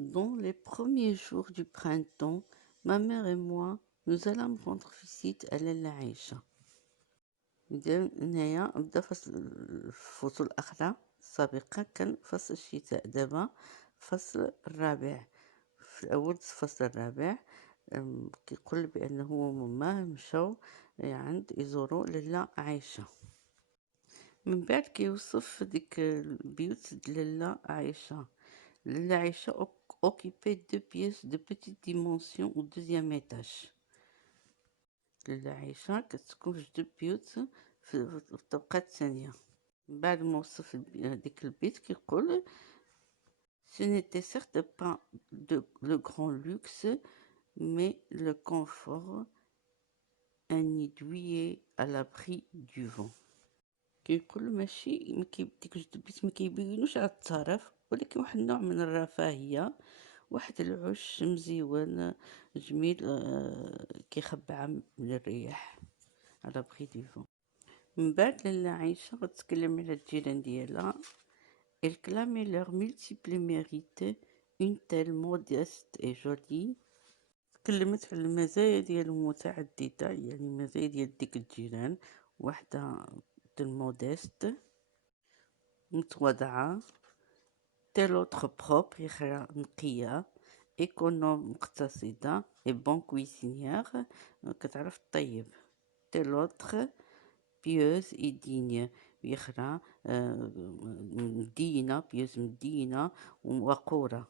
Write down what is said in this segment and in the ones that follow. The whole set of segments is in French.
Dans les premiers jours du printemps, ma mère et moi, nous allons rendre visite à لاله عايشة. هنايا بدا فصل الفصول الأخرى السابقة كان فصل الشتاء، دابا فصل الربيع. في الأول فصل الربيع كيقول بأنه هو وماماه مشاو عند يزوروا لاله عايشة. من بعد كيوصف ديك البيوت د لاله عايشة. لاله عايشة occupait 2 pièces de petite dimension au 2e étage. لاله عايشة كتسكن في 2 بيوت في الطبقة الثانية. من بعد ما وصف ديك البيت كيقول ce n'était certes pas le grand luxe mais le confort, un nid douillet à l'abri du vent. كيقول ماشي ديك 2 بيوت ما كيبينوش على الترف، ولكن واحد النوع من الرفاهية، واحد العش مزيون جميل كيخبع من الرياح على بخي دي فون. من بعد لاله عايشة غتكلم على الجيران ديالها. Elle clamait leurs multiples mérites, une telle modeste et jolie. تكلمت على المزايا ديالهم متعددة، يعني المزايا ديال ديك الجيران، وحدة موديست متواضعة، تيل اوتر بروبر يخرى نقية، ايكونوم مقتصدة، اي بون كويسينيير كتعرف طيب، تيل اوتر بيوز اي دينيو يخرى مدينة، بيوز مدينة ووقورة.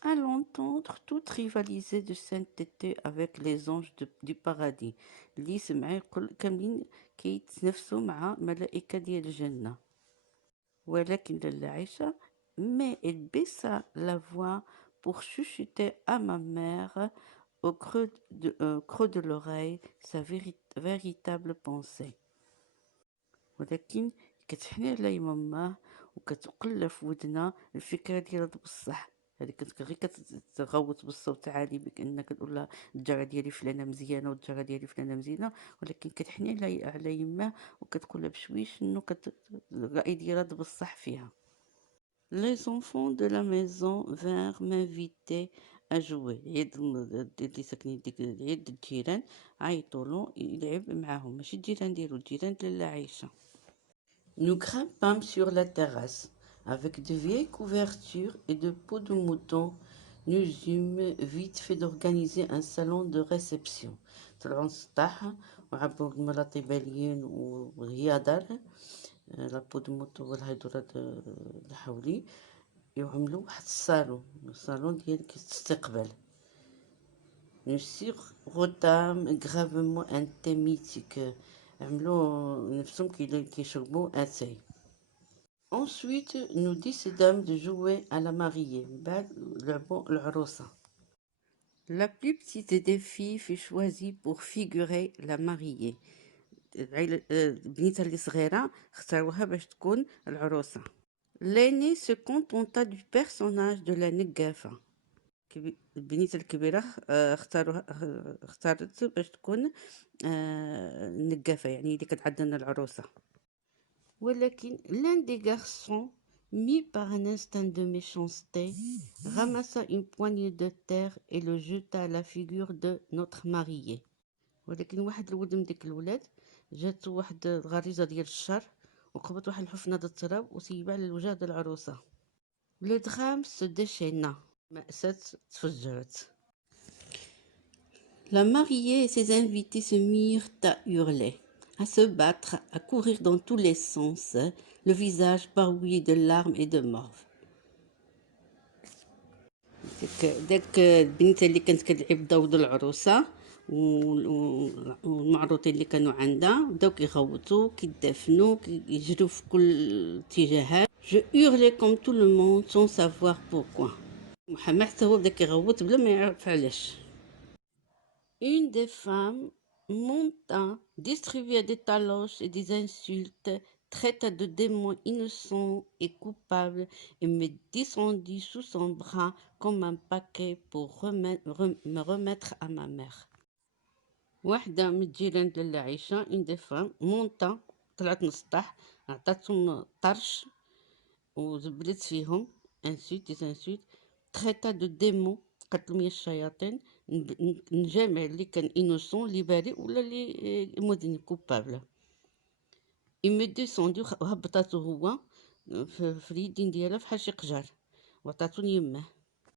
À l'entendre, toute rivalisait de sainteté avec les anges du paradis. اللي سمع يقول كاملين كيتنافسوا مع ملائكة ديال الجنة. ولكن لاله عايشة mais elle baissa la voix pour chuchoter à ma mère au creux de l'oreille sa véritable pensée. ولكن كتحني على ماماه وكتقول في ودنا الفكرة ديالها بصح. هذيك كنت غير كتغوت بالصوت عالي بانك تقول لها الجاره ديالي فلانه مزيانه والجاره ديالي فلانه مزيانه، ولكن كتحني على يماه وكتقول لها بشويش انه الراي ديالها بصح فيها. Les enfants de la maison vinrent m'inviter à jouer. عيد اللي ساكنين ديك عيد الجيران عيطولو يلعب معاهم، ماشي الجيران ديالو، الجيران لاله عايشة. Nous grimpâmes sur la terrasse. Avec de vieilles couvertures et de peaux de mouton, nous eûmes vite fait d'organiser un salon de réception. طلعوا للسطح وعبوا الملاطي باليين والهيادر، لا بو دو موتو والهيدرات الحولي، يعملوا واحد الصالون ديال الاستقبال. Nous sirotâmes gravement un thé mythique. عملوا نفسهم كيشربوا اتاي. Ensuite, nous décidâmes de jouer à la mariée. La plus petite des filles fut choisie pour figurer la mariée. L'aînée se contenta du personnage de la نقافة. البنيته الكبيرة اختارت باش تكون النقافة، يعني اللي كتعدلنا العروسة. ولكن l'un des garçons, mis par un instinct de méchanceté, ramassa une poignée de terre et le jeta à la figure de notre mariée. ولكن واحد الولد من ديك الولاد جاتو واحد الغريزة ديال الشر وقبط واحد الحفنة د التراب وسيبها على الوجه د العروسة. Le drame se déchaîna. مأساة تفجرت. La mariée et ses invités se mirent à hurler, à se battre, à courir dans tous les sens, le visage barbouillé de larmes et de morve. داك البنيته اللي كانت كتلعب داود العروسه والمعروضين اللي كانوا عندها بداو كيغوتوا كيدافنوا كيجروا في كل الاتجاهات. Je hurlais comme tout le monde sans savoir pourquoi. محمد حتى هو بدا كيغوت بلا ما يعرف علاش. Une des femmes monta, distribua des taloches et des insultes, traita de démons innocents et coupables et me descendit sous son bras comme un paquet pour me remettre à ma mère. واحدة من الجيران لاله عايشة une des femmes طلعت من السطح عطاتهم طرش وزبلت فيهم انسوت دي انسوت تريتا دو ديمون، قتلوا 100 الشياطين، نجامع اللي كان انوسون اللي بريء ولا اللي مذنب كوبابل. إمي ديسوندو هبطاتو هو في اليدين ديالها فحال شي قجر وعطاتو ليماه.